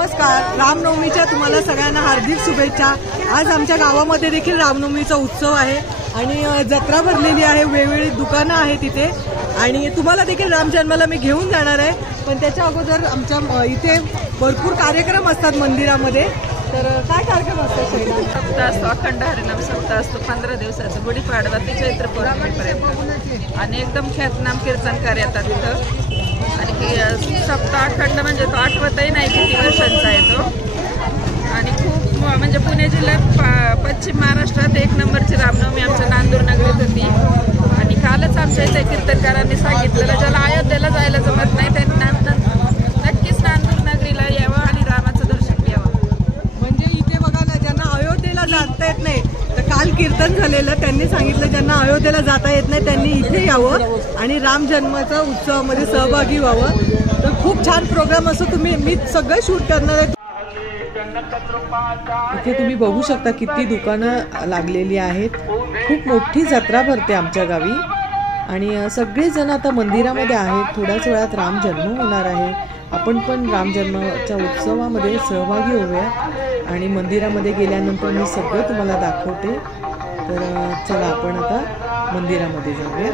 नमस्कार, रामनवमीच्या तुम्हाला सगळ्यांना हार्दिक शुभेच्छा। आज आमच्या गावामध्ये देखील रामनवमीचा उत्सव आहे आणि जत्रा भरलेली आहे, वेगवेगळी दुकानं आहेत तिथे आणि तुम्हाला देखील राम जन्माला मी घेऊन जाणार आहे। पण त्याच्या अगोदर आमच्या इथे भरपूर कार्यक्रम असतात मंदिरामध्ये। तर काय कार्यक्रम असतात? सप्ताह असतो, अखंड हरिनाम सप्ताह असतो 15 दिवसाचा, गुढीपाडवा ते चैत्र पौर्णिमेपर्यंत आणि एकदम ख्यातनाम कीर्तनकार येतात तिथं। आणि सप्ताह अखंड म्हणजे तो आठवतही नाही किती वर्षांचा आहे तो। आणि खूप म्हणजे पुणे जिल्ह्यात पश्चिम महाराष्ट्रात एक नंबरची रामनवमी आमच्या नांदूर नगरीत होती। आणि कालच आमच्या इथे कीर्तनकारांनी सांगितलेलं ज्याला अयोध्येला जायला जमत नाही त्यांनी नक्कीच नांदूर नगरीला यावं आणि रामाचं दर्शन घ्यावं। म्हणजे इथे बघा ना, ज्यांना अयोध्येला जाता येत नाही, तर काल कीर्तन झालेलं त्यांनी सांगितलं ज्यांना अयोध्येला जाता येत नाही त्यांनी इथे यावं आणि राम जन्माच्या उत्सवामध्ये सहभागी व्हावं। तर खूप छान प्रोग्राम असतो, मी सगळं शूट करणार आहे। इथे तुम्ही बघू शकता किती दुकानं लागलेली आहेत, खूप मोठी जत्रा भरते आमच्या गावी आणि सगळेजण आता मंदिरामध्ये आहेत। थोड्याच वेळात राम जन्म होणार आहे, आपण पण राम जन्माच्या उत्सवामध्ये सहभागी होऊया आणि मंदिरामध्ये गेल्यानंतर मी सगळं तुम्हाला दाखवते। तर चला आपण आता मंदिरामध्ये जाऊया।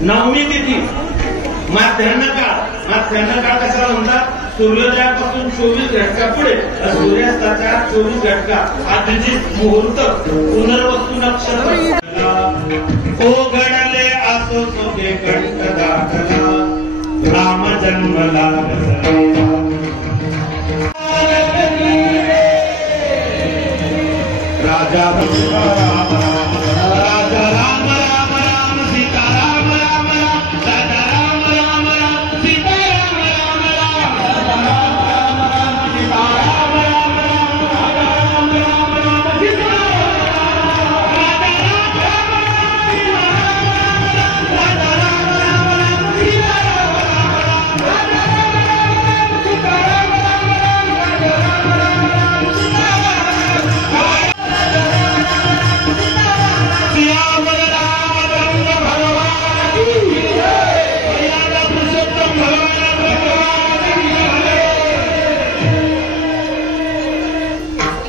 नवमी तिथी माध्यान्ह काळ कशाला म्हणतात? सूर्योदयापासून 24 घटका पुढे सूर्यास्ताच्या 24 घटका आधीची मुहूर्त पुनर्वसू नक्षत्र ओ घडले असो सोगे कंठ दाखला राम जन्मला राजा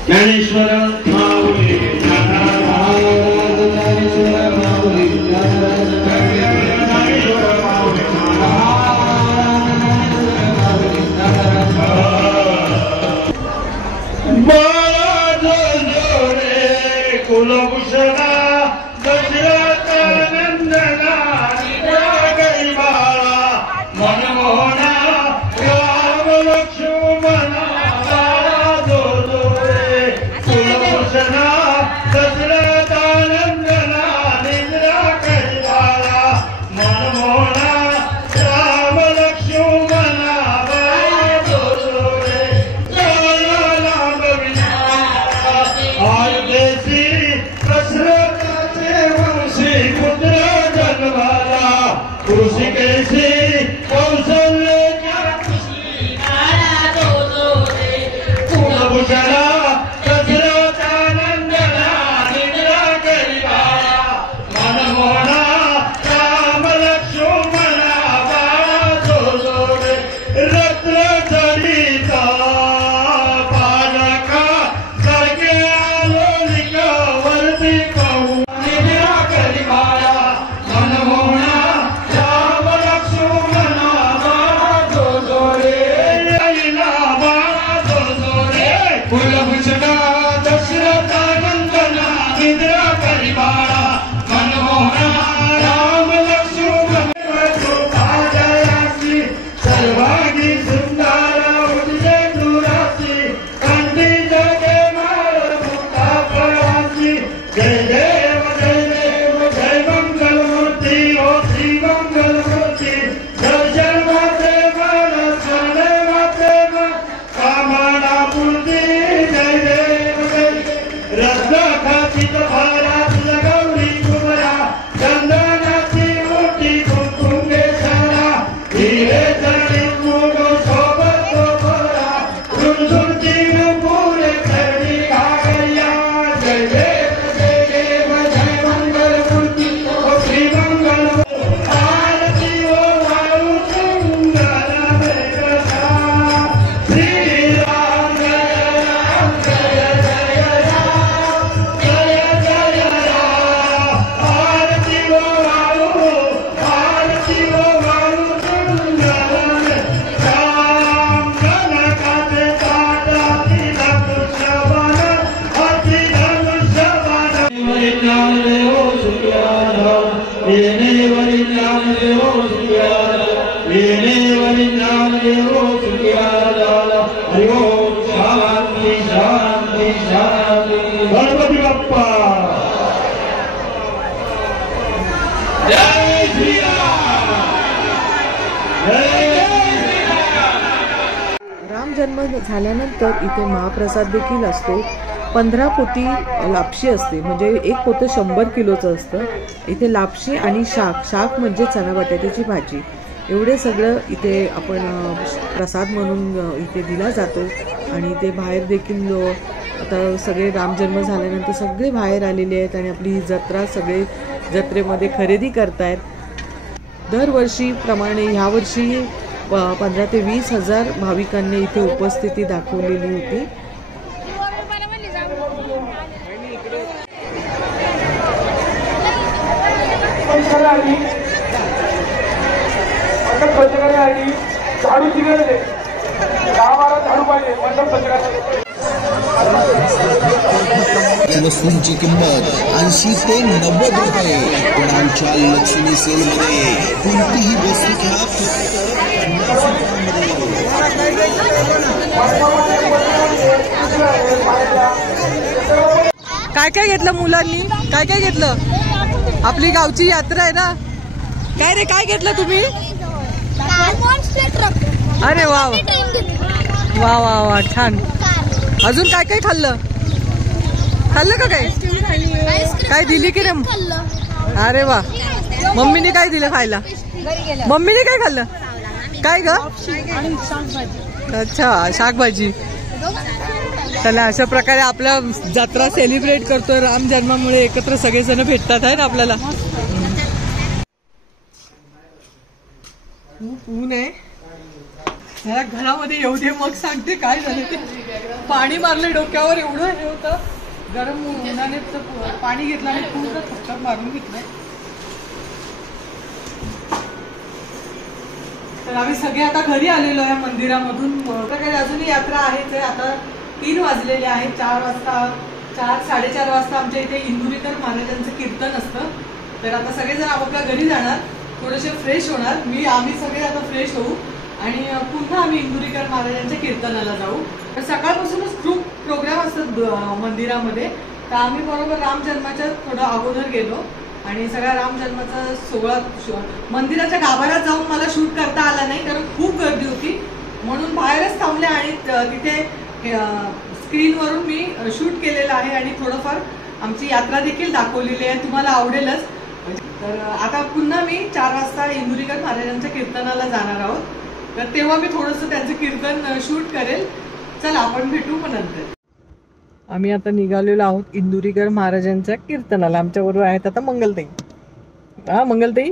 ज्ञानेश्वर माऊली कुलभूषणा दशरथ नंदना गरी बाळा मनमोहना राम लक्ष्मणा मनमोहना राम लक्ष्मण गणपती बाप्पा जय श्रीराम राम जन्म झाल्यानंतर इथे महाप्रसाद देखील असतो. 15 पोती लापशी असते, म्हणजे एक पोतं 100 किलोचं असतं. इथे लापशी आणि शाक म्हणजे चणा बटाट्याची भाजी, एवढे सगळं इथे आपण प्रसाद म्हणून इथे दिला जातो. आणि इथे बाहेर देखील आता सगळे राम जन्म झाल्यानंतर सगळे बाहेर आलेले आहेत आणि आपली ही जत्रा सगळे जत्रेमध्ये खरेदी करतायत. दरवर्षीप्रमाणे ह्यावर्षी 15,000 ते 20,000 भाविकांनी इथे उपस्थिती दाखवलेली होती. वस्तूंची किंमत 80 ते 90 रुपये. पण आमच्या लक्ष्मी सेलमध्ये कोणतीही वस्तू घ्या काय काय घेतलं मुलांनी, काय काय घेतलं? आपली गावची यात्रा आहे ना. काय रे, काय घेतलं तुम्ही? अरे वा वा वा वा, छान. अजून काय काय खाल्लं का? काय दिली की नाही? अरे वा. मम्मीने काय दिलं खायला? मम्मीने काय खाल्लं? काय ग? अच्छा, शाकभाजी. चला, अशा प्रकारे आपला जत्रा सेलिब्रेट करतोय. राम जन्मामुळे एकत्र सगळेजण भेटतात आहे ना आपल्याला. ऊन आहे जरा, घरामध्ये येऊ दे मग सांगते काय झालं ते. पाणी मारलं डोक्यावर, एवढं हे होतं गरम उन्हाने, पाणी घेतलं आणि पूर्ण थक्कर मारून घेतलं. तर आम्ही सगळे आता घरी आलेलो आहे मंदिरामधून. काही अजूनही यात्रा आहेच आहे. आता 3 वाजलेले आहेत. 4 वाजता 4-4:30 वाजता आमच्या इथे इंदुरीकर महाराजांचं कीर्तन असतं. तर आता सगळेजण आपापल्या घरी जाणार, थोडेसे फ्रेश होणार. आम्ही सगळे आता फ्रेश होऊ आणि पुन्हा आम्ही इंदुरीकर महाराजांच्या कीर्तनाला जाऊ. तर सकाळपासूनच खूप प्रोग्राम असतात मंदिरामध्ये. तर आम्ही बरोबर राम जन्माच्या थोडं अगोदर गेलो आणि सगळा राम जन्माचा सोहळा मंदिराच्या गाभाऱ्यात जाऊन मला शूट करता आला नाही, कारण खूप गर्दी होती. म्हणून बाहेरच थांबले आणि तिथे स्क्रीनवरून मी शूट केलेलं आहे आणि थोडंफार आमची यात्रा देखील दाखवलेली आहे. तुम्हाला आवडेलच. तर आता पुन्हा मी 4 वाजता इंदुरीकर महाराजांच्या कीर्तनाला जाणार आहोत. तर तेव्हा मी थोडंसं त्यांचं कीर्तन शूट करेल. चला, आपण भेटू मग नंतर. आम्ही आता निघालेलो आहोत इंदुरीकर महाराजांच्या कीर्तनाला. आमच्याबरोबर आहेत आता मंगलताई. हा मंगलताई.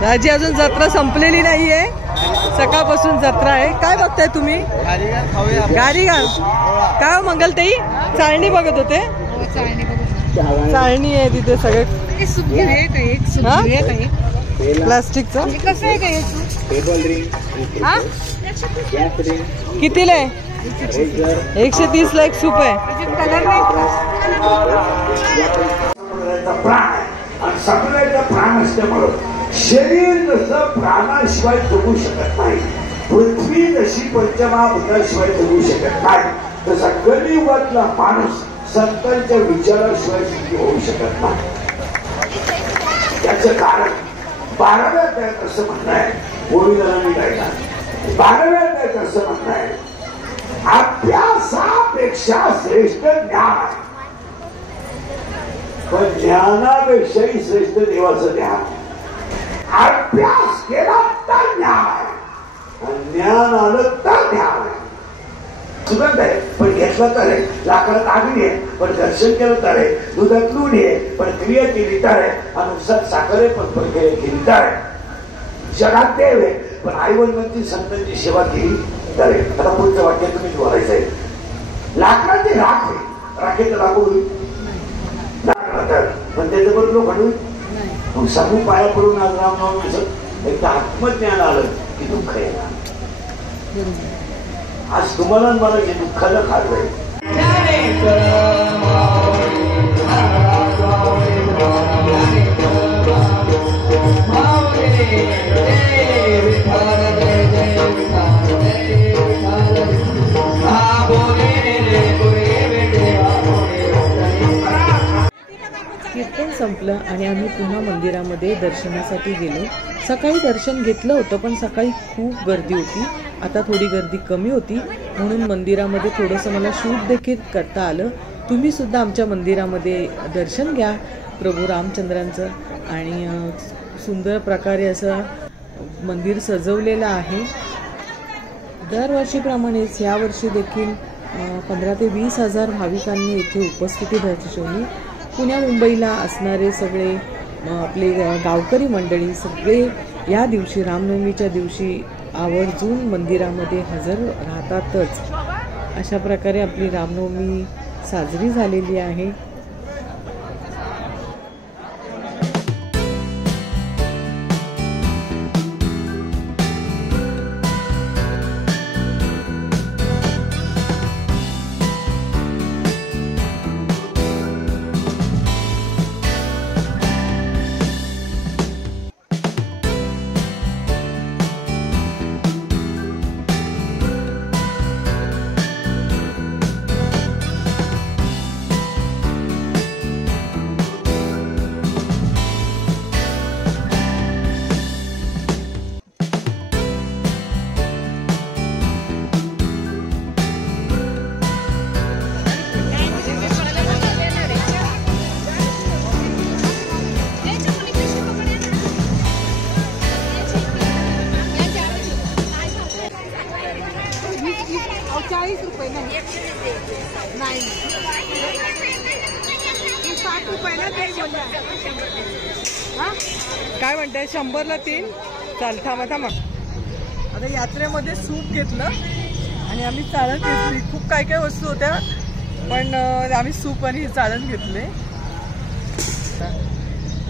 राजी, अजून जत्रा संपलेली नाहीये, सकाळपासून जत्रा आहे. काय बघताय तुम्ही? गाडी का काय मंगलताई? चाळणी बघत होते. चाळणी आहे तिथे सगळे. प्लास्टिकचं कसं आहे काय? कितीला आहे? 130ला एक सूप आहे. सगळ्याचा प्राण असल्यामुळं शरीर जसं प्राणाशिवाय जगू शकत नाही, पृथ्वी जशी पंचमहाभूताशिवाय जगू शकत नाही, तसा कलियुगातला माणूस संतांच्या विचाराशिवाय सुखी होऊ शकत नाही. त्याचं कारण 12व्या अध्यायात असं म्हणणं आहे, गोविंदांनी गायला 12व्या अध्यायात असं म्हणणं आहे, अभ्यासापेक्षा श्रेष्ठ ज्ञान आहे. पण ज्ञानापेक्षाही श्रेष्ठ देवाचं ज्ञान. अभ्यास केला तर ज्ञान आहे, ज्ञान आलं तर ज्ञान आहे. सुगंध आहे पण घेतलं तर आहे, लाकडात आगणी आहे पण दर्शन केलं तर आहे, दुधात लूण आहे पण क्रिया केली तर आहे, आणि उसात साखर आहे पण प्रक्रिया केली तर आहे. जगात देव आहे पण आईवडिलांची संतांची सेवा केली तर आहे. आता पुढचं वाक्य तुम्ही बोलायचं आहे. लाकडाची राख आहे, राखेचं लाकूड होईल पण त्याच्याबरोबर लोक म्हणून मग समूह पाया पडून आज रामनवमीचं एकदा आत्मज्ञान आलं की दुःख येणार. आज तुम्हाला मला जे दुःखाला खाल्लंय घेतलं आणि आम्ही पुन्हा मंदिरामध्ये दर्शनासाठी गेलो. सकाळी दर्शन घेतलं होतं पण सकाळी खूप गर्दी होती. आता थोडी गर्दी कमी होती म्हणून मंदिरामध्ये थोडंसं मला शूट देखील करता आलं. तुम्ही सुद्धा आमच्या मंदिरामध्ये दर्शन घ्या प्रभू रामचंद्रांचं. आणि सुंदर प्रकारे असं मंदिर सजवलेलं आहे. दरवर्षीप्रमाणेच यावर्षी देखील 15,000 ते 20,000 भाविकांनी येथे उपस्थिती दर्शवली. पुण्या मुंबईला असणारे सगळे आपले गावकरी मंडळी सगळे या दिवशी रामनवमीच्या दिवशी आवर्जून मंदिरामध्ये हजर राहतातच. अशा प्रकारे आपली रामनवमी साजरी झालेली आहे. काय म्हणताय 100ला 3? चाल थांबा. आता यात्रेमध्ये सूप घेतलं आणि आम्ही चाळण घेतली. खूप काय काय वस्तू होत्या पण आम्ही सूप आणि चाळण घेतले.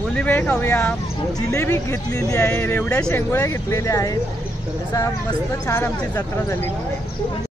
ओलीबे खाऊया. जिलेबी घेतलेली आहे, रेवड्या शेंगोळ्या घेतलेल्या आहेत. असा मस्त छान आमची जत्रा झालेली आहे.